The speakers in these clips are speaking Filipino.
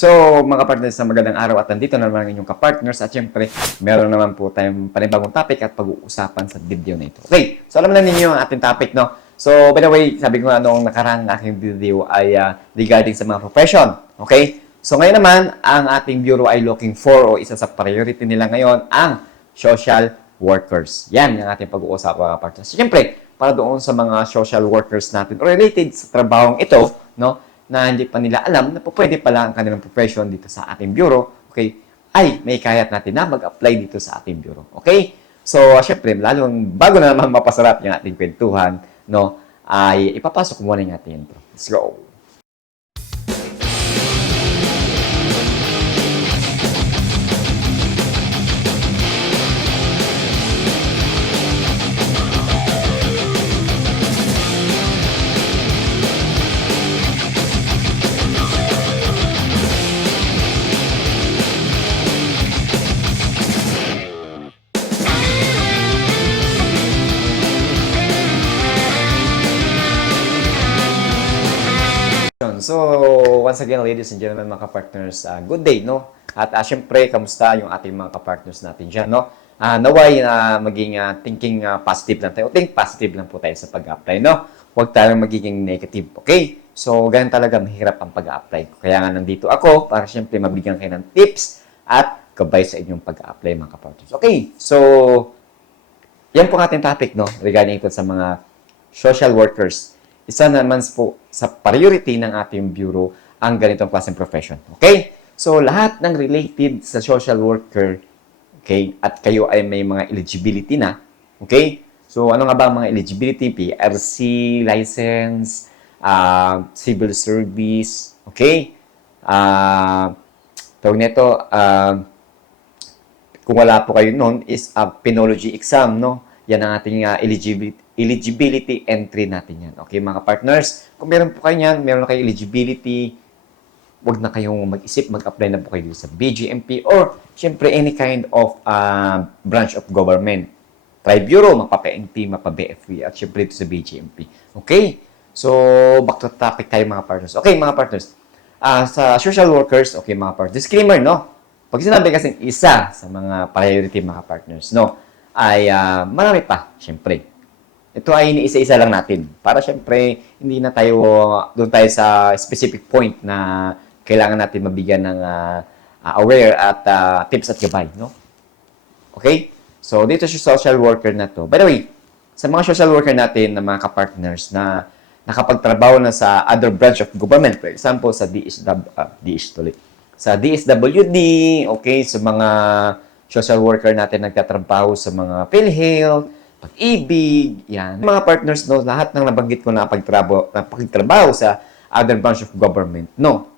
So, mga partners, na magandang araw at nandito na naman ang inyong kapartners at syempre, meron naman po tayong panibagong topic at pag-uusapan sa video na ito. Okay, so alam na ninyo ang ating topic, no? So, by the way, sabi ko nga noong nakarang aking video ay regarding sa mga profession. Okay? So, ngayon naman, ang ating bureau ay looking for o isa sa priority nila ngayon ang social workers. Yan ang ating pag-uusapan, mga partners. Siyempre, para doon sa mga social workers natin o related sa trabahong ito, no? Na hindi pa nila alam na pwede pala ang kanilang profession dito sa ating bureau, okay, ay may kayat natin na mag-apply dito sa ating bureau. Okay? So, syempre, lalong bago na naman mapasarap yung ating kwentuhan, no, ay ipapasok muna yung ating intro. Let's go! So, once again, ladies and gentlemen, mga kapartners, good day, no? At syempre, kamusta yung ating mga kapartners natin dyan, no? Naway na maging thinking positive lang tayo. Think positive lang po tayo sa pag-apply, no? Huwag tayong magiging negative, okay? So, ganun talaga mahirap ang pag-apply. Kaya nga nandito ako para syempre mabigyan kayo ng tips at gabay sa inyong pag-apply, mga kapartners. Okay, so, yan po ang ating topic, no? Regarding ito sa mga social workers. Isa naman po sa priority ng ating bureau ang ganitong klaseng profession. Okay? So, lahat ng related sa social worker, okay, at kayo ay may mga eligibility na, okay? So, ano nga ba ang mga eligibility? PRC, license, civil service, okay? Tawag nito, kung wala po kayo noon, is a penology exam, no? Yan ang ating eligibility entry natin yan. Okay, mga partners? Kung meron po kayo yan, meron na kayo eligibility, huwag na kayong mag-isip, mag-apply na po kayo dito sa BGMP or, syempre, any kind of branch of government. Tri-Bureau, mapa-PNP, mapa-BFP, at syempre dito sa BGMP. Okay? So, back to topic tayo, mga partners. Okay, mga partners. Sa social workers, okay, mga partners. Disclaimer, no? Pag sinabi kasing isa sa mga priority, mga partners, no? Ay marami pa, syempre. Ito ay iniisa-isa lang natin. Para syempre, hindi na tayo, doon tayo sa specific point na kailangan natin mabigyan ng aware at tips at gabay, no? Okay? So, dito sa social worker na to. By the way, sa mga social worker natin na mga kapartners na nakapagtrabaho na sa other branch of government, for example, sa DSWD, okay, sa mga social worker natin nagtatrabaho sa mga PhilHealth, Pag-ibig, yan. Mga partners, no, lahat ng nabanggit ko na pagtrabaho sa other branch of government, no,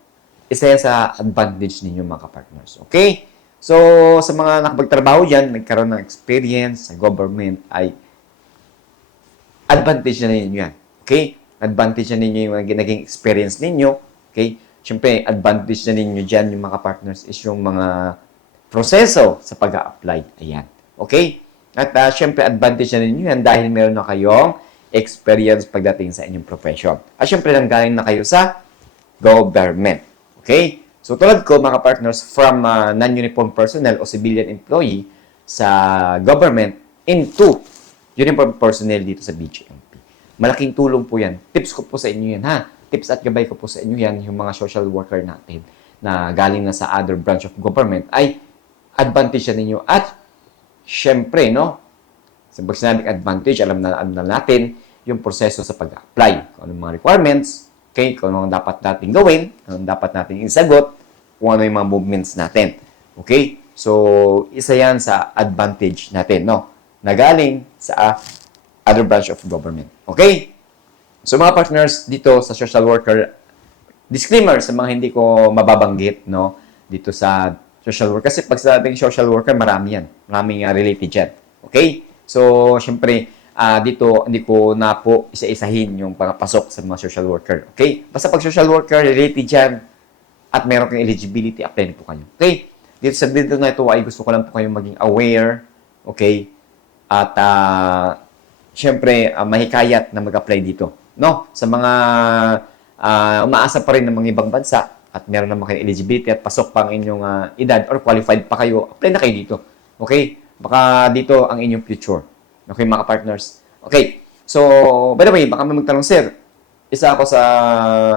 isa yan sa advantage ninyo, mga partners. Okay? So, sa mga nakapagtrabaho dyan, nagkaroon ng experience sa government, ay advantage na ninyo yan. Okay? Advantage na ninyo yung naging experience ninyo. Okay? Siyempre, advantage na ninyo dyan, yung mga partners, is yung mga proseso sa pag-a-apply. Ayan. Okay? At syempre, advantage na ninyo yan dahil meron na kayong experience pagdating sa inyong profession. At syempre, nanggaling na kayo sa government. Okay? So, tulad ko, mga partners, from non-uniform personnel o civilian employee sa government into uniform personnel dito sa BGMP. Malaking tulong po yan. Tips ko po sa inyo yan, ha? Tips at gabay ko po sa inyo yan, yung mga social worker natin na galing na sa other branch of government ay advantage na ninyo. At, syempre, no? Sa pag sinabing advantage, alam na natin yung proseso sa pag-apply. Kung anong mga requirements, okay? Kung anong dapat natin gawin, kung anong dapat natin isagot, kung ano yung mga movements natin. Okay? So, isa yan sa advantage natin, no? Na galing sa other branch of government. Okay? So, mga partners, dito sa social worker, disclaimer sa mga hindi ko mababanggit, no? Dito sa social worker. Kasi pag sabing social worker, marami yan. Maraming related yan. Okay? So, syempre, dito, hindi ko na po isa-isahin yung pagpasok sa mga social worker. Okay? Basta pag social worker, related yan, at meron kang eligibility, apply po kayo. Okay? Dito sa video na ito, ay gusto ko lang po kayong maging aware. Okay? At, syempre, mahikayat na mag-apply dito. No? Sa mga umaasa pa rin ng mga ibang bansa, at meron naman kayo eligibility at pasok pa ang inyong edad or qualified pa kayo, apply na kayo dito. Okay? Baka dito ang inyong future. Okay, mga partners? Okay. So, by the way, baka may magtanong, sir, isa ako sa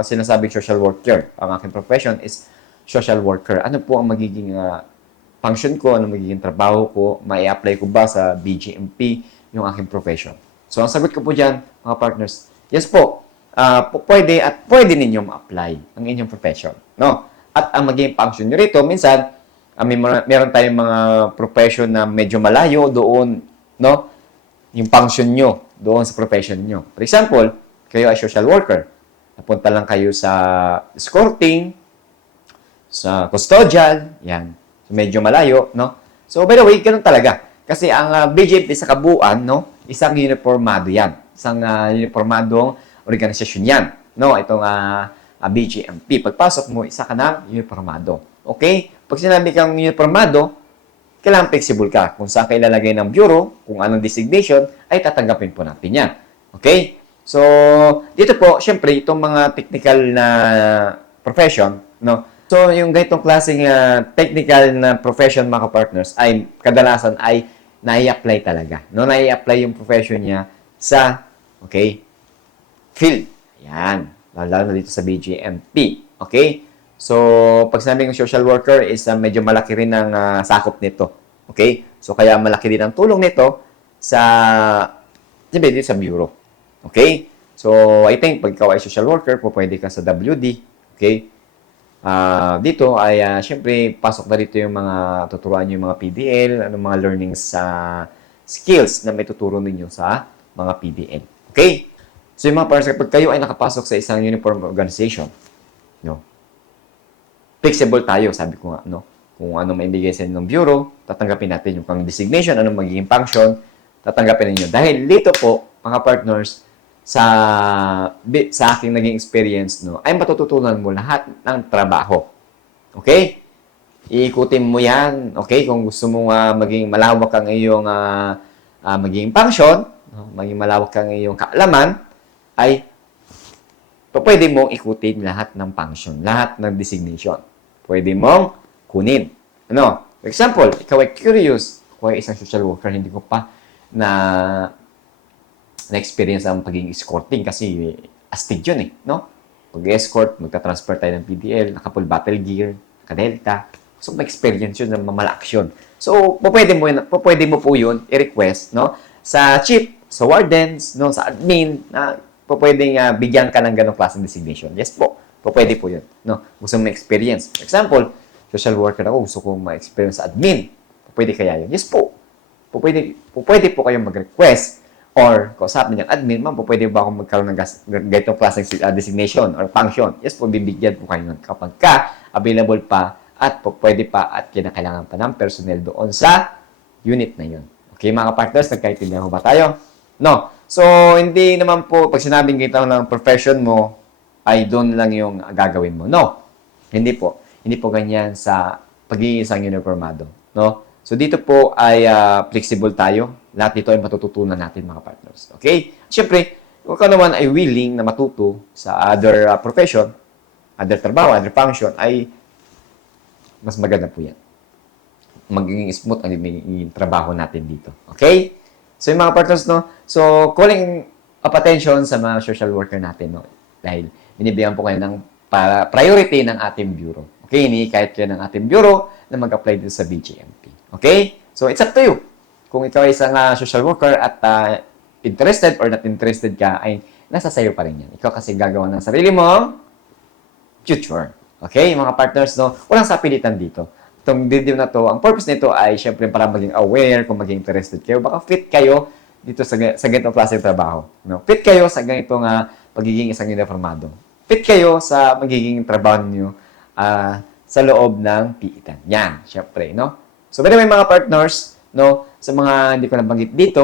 sinasabing social worker. Ang aking profession is social worker. Ano po ang magiging function ko? Ano magiging trabaho ko? Mai-apply ko ba sa BGMP yung aking profession? So, ang sagot ko po dyan, mga partners, yes po. Pwede at pwede ninyong ma-apply ang inyong profession. No? At ang magiging function nyo rito, minsan, meron tayong mga profession na medyo malayo doon, no? Yung function nyo doon sa profession nyo. For example, kayo ay social worker. Napunta lang kayo sa escorting, sa custodial, yan. So, medyo malayo, no? So, by the way, ganun talaga. Kasi ang BGMP sa kabuuan, no? Isang uniformado yan. Isang uniformadong organisasyon yan. No? Itong BGMP. Pagpasok mo, isa ka ng uniformado. Okay? Pag sinabi kang uniformado, kailangan flexible ka. Kung saan kayo ilalagay ng bureau, kung anong designation, ay tatanggapin po natin yan. Okay? So, dito po, syempre, itong mga technical na profession, no? So, yung ganitong klaseng technical na profession, mga partners, ay kadalasan ay nai-apply talaga. No? Nai-apply yung profession niya sa, okay, field. Yan. Lalo na dito sa BGMP. Okay? So, pag sinabing social worker is medyo malaki rin ang sakop nito. Okay? So, kaya malaki din ang tulong nito sa, dito sa bureau. Okay? So, I think pag ikaw ay social worker, pwede ka sa WD. Okay? Dito ay, syempre, pasok na dito yung mga tuturuan nyo yung mga PDL, mga learnings skills na may tuturo ninyo sa mga PDL. Okay? So, yung mga parents, kapag kayo ay nakapasok sa isang uniform organization, no? Flexible tayo, sabi ko nga, no? Kung ano maibigay sa inyo ng bureau, tatanggapin natin yung kang designation, anong magiging function, tatanggapin ninyo. Dahil dito po, mga partners, sa aking naging experience, no, ay matututunan mo lahat ng trabaho. Okay? Iikutin mo yan, okay? Kung gusto mo maging malawak ang iyong maging function, no? Maging malawak ang iyong kaalaman, ay pwede mong ikutin lahat ng function, lahat ng designation. Pwede mong kunin. Ano? For example, ikaw ay curious. Ako ay isang social worker, hindi ko pa na-experience ang pagiging escorting kasi astig yun no? Pag-escort, magta-transfer tayo ng PDL, naka-full battle gear, naka-delta. So, ma-experience yun, mamala-action. So, pwede mo po yun i-request, no? Sa chief, sa wardens, no? Sa admin, na pwedeng bigyan ka ng ganong klaseng designation. Yes po. Pwede po yun. No? Gusto mo ma-experience. For example, social worker ako, gusto kong ma-experience sa admin. Pwede kaya yun? Yes po. Pwede po kayong mag-request or kausapin yung admin, ma'am, pwede ba akong magkaroon ng ganitong klaseng designation or function? Yes po, bibigyan po kayo nun kapag available pa at pwede pa at kinakailangan pa ng personnel doon sa unit na yun. Okay, mga partners, nagkaintindihan ho ba tayo? No. So, hindi naman po, pag sinabing kita ng profession mo, ay doon lang yung gagawin mo. No. Hindi po. Hindi po ganyan sa pagiging isang uniformado. No. So, dito po ay flexible tayo. Lahat dito ay matututunan natin, mga partners. Okay? Siyempre, kung ka naman ay willing na matuto sa other profession, other trabaho, other function, ay mas maganda po yan. Magiging smooth ang trabaho natin dito. Okay? So, yung mga partners, no? So, calling up attention sa mga social worker natin, no? Dahil binibigyan po kayo ng priority ng ating bureau. Okay? Kahit kayo ng ating bureau na mag-apply dito sa BGMP. Okay? So, it's up to you. Kung ikaw ay isang social worker at interested or not interested ka, ay nasa sayo pa rin yan. Ikaw kasi gagawa ng sarili mong future. Okay, mga partners, no? Walang sapilitan dito. Itong video na to, ang purpose nito ay syempre para maging aware, kung maging interested kayo. Baka fit kayo dito sa ganitong klase ng trabaho. No? Fit kayo sa ganitong pagiging isang uniformado. Fit kayo sa magiging trabaho niyo sa loob ng piitan. Yan, syempre, no? So, by the way, mga partners, no, sa mga hindi ko nabanggit dito,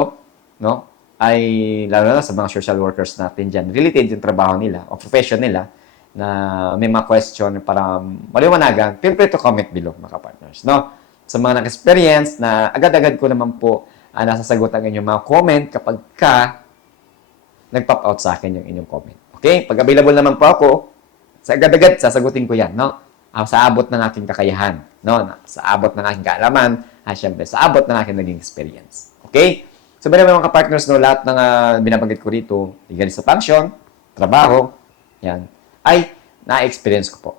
no, ay lalo na sa mga social workers natin dyan, related yung trabaho nila o profession nila, na may mga question para maliwanagan, feel free to comment below, mga partners, no? Sa mga nag-experience na agad-agad ko naman po nasasagot ang inyong mga comment kapag nag-pop out sa akin yung inyong comment. Okay? Pag available naman po ako, sa agad-agad, sasagutin ko yan, no? sa abot ng aking kakayahan, no? Sa abot ng aking kaalaman, at syempre, sa abot ng aking naging experience. Okay? So, mga ka-partners, no, lahat ng binabanggit ko rito, legal sa function, trabaho, yan, ay na-experience ko po.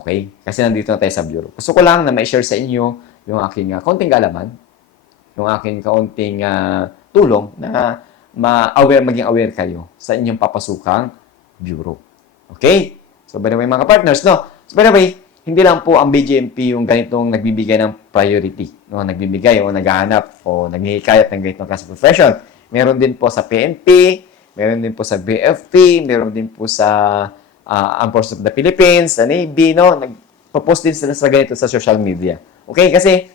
Okay? Kasi nandito na tayo sa bureau. Gusto ko lang na ma-share sa inyo yung aking kaunting kaalaman, yung aking kaunting tulong na maging aware kayo sa inyong papasukang bureau. Okay? So, by the way, mga partners, no? So, by the way, hindi lang po ang BGMP yung ganitong nagbibigay ng priority, no? Nagbibigay o naghahanap o naghihikayat ng ganitong klase profession. Meron din po sa PNP, meron din po sa BFP, meron din po sa Armed Forces of the Philippines, sa Navy, no? Nagpo-post din sila sa ganito sa social media. Okay? Kasi,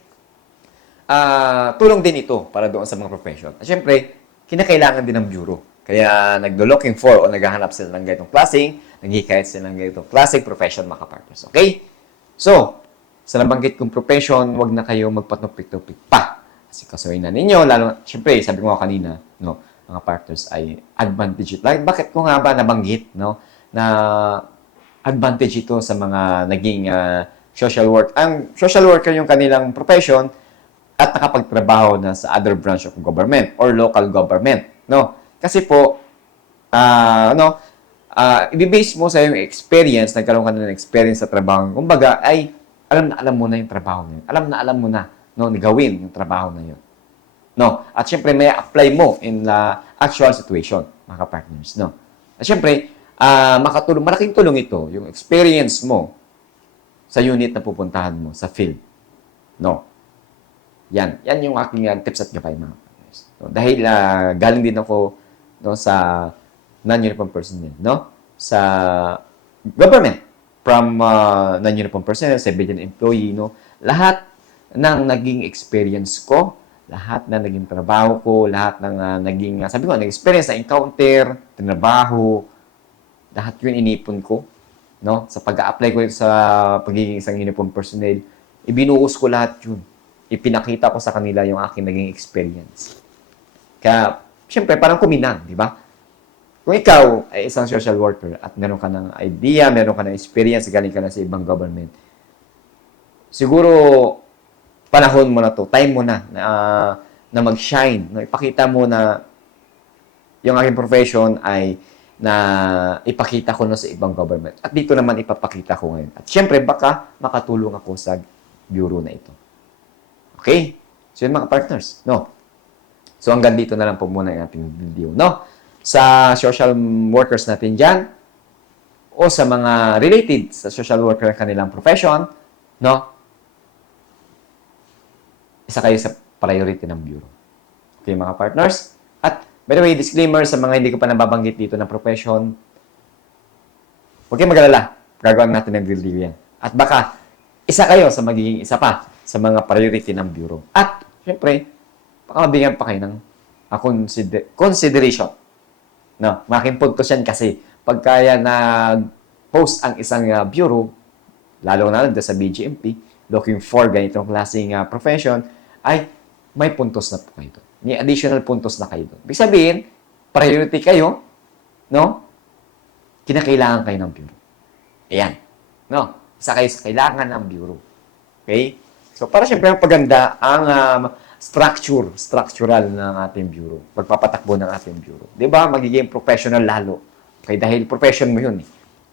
tulong din ito para doon sa mga profession. At syempre, kinakailangan din ng bureau. Kaya nagdo-looking for o naghahanap sila ng ganitong klaseng, naghihikayat sila ng ganitong klaseng profession, mga partners. Okay? So, sa nabanggit kong profession, wag na kayo magpatupik-tupik pa. Kasi kasuhin na ninyo, lalo, syempre, sabi ko nga kanina, no, mga partners ay advantage ito. Bakit ko nga ba nabanggit, no, na advantage ito sa mga naging social work. Ang social worker yung kanilang profession at nakapagtrabaho na sa other branch of government or local government, no? Kasi po, i-base mo sa yung experience, nagkaroon ka na ng experience sa trabaho. Kumbaga, ay alam mo na yung trabaho na yun. Alam mo na, no, gawin yung trabaho na yun. No? At syempre, may apply mo in actual situation, mga partners, no? At syempre, malaking tulong ito, yung experience mo sa unit na pupuntahan mo, sa field. No? Yan yung aking tips at gabay, mga partners. No? Dahil galing din ako, no, sa non-uniform personnel, no? Sa government, from non-uniform personnel, civilian employee, no? Lahat ng naging experience ko, lahat na naging trabaho ko, lahat ng naging, sabi ko, nag-experience na encounter, trabaho, lahat yun inipon ko, no? Sa pag-a-apply ko sa pagiging isang uniform personnel, ibinuhos ko lahat yun. Ipinakita ko sa kanila yung aking naging experience. Kaya, syempre, parang kuminang, di ba? Kung ikaw ay isang social worker at meron ka ng idea, meron ka ng experience, galing ka na sa ibang government, siguro, panahon mo na to, time mo na mag-shine. No? Ipakita mo na yung aking profession ay na ipakita ko na sa ibang government. At dito naman ipapakita ko ngayon. At syempre, baka makatulong ako sa bureau na ito. Okay? So yun, mga partners. No? So hanggang dito na lang po muna yung ating video. No? Sa social workers natin dyan, o sa mga related sa social worker kanilang profession, no? Isa kayo sa priority ng bureau. Okay, mga partners? At, by the way, disclaimer sa mga hindi ko pa nababanggit dito na profession, huwag kayong mag-alala. Gagawin natin ng review yan. At baka, isa kayo sa magiging isa pa sa mga priority ng bureau. At, syempre, baka mabigyan pa kayo ng consideration. No, malaking puntos yan kasi pagkaya nag-post ang isang bureau, lalo na lang sa BGMP, looking for ganitong klaseng profession, ay may puntos na po kayo doon. May additional puntos na kayo doon. Ibig sabihin, priority kayo, no? Kinakailangan kayo ng bureau. Ayan. No? Isa kayo sa kailangan ng bureau. Okay? So, para siyempre paganda ang structural ng ating bureau. Pagpapatakbo ng ating bureau. Di ba? Magiging professional lalo. Okay? Dahil profession mo yun eh.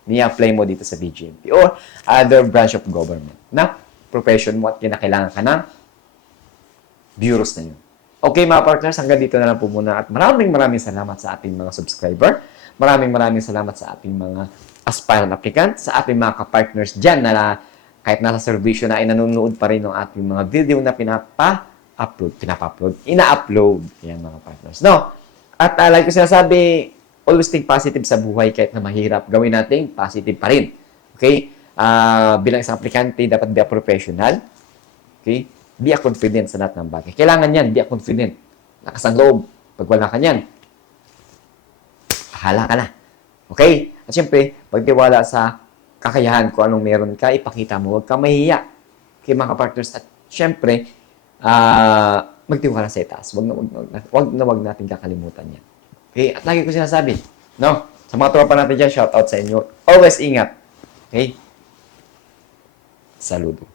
Ni-apply mo dito sa BGMP or other branch of government na profession mo at kinakailangan ka ng bureaus na yun. Okay, mga partners, hanggang dito na lang po muna at maraming salamat sa ating mga subscriber. Maraming salamat sa ating mga aspirant applicant, sa ating mga ka-partners dyan na kahit nasa servisyo na ay nanonood pa rin ng ating mga video na ina-upload. Yan, mga partners. No? At like ko sinasabi, always think positive sa buhay kahit na mahirap. Gawin natin, positive pa rin. Okay? Bilang isang aplikante, dapat be a professional. Okay? Be a confident sa lahat ng bagay. Kailangan yan, be a confident. Lakas ang loob. Pag wala ka yan, bahala ka na. Okay? At syempre, pagtiwala sa kakayahan ko anong meron ka, ipakita mo, huwag ka mahihiya. Okay, mga partners. At syempre, magtiwala sa itaas. Wag natin kakalimutan yan. Okay? At lagi ko sinasabi, no? Sa mga tropa natin dyan, shout out sa inyo. Always ingat. Okay? Saludo.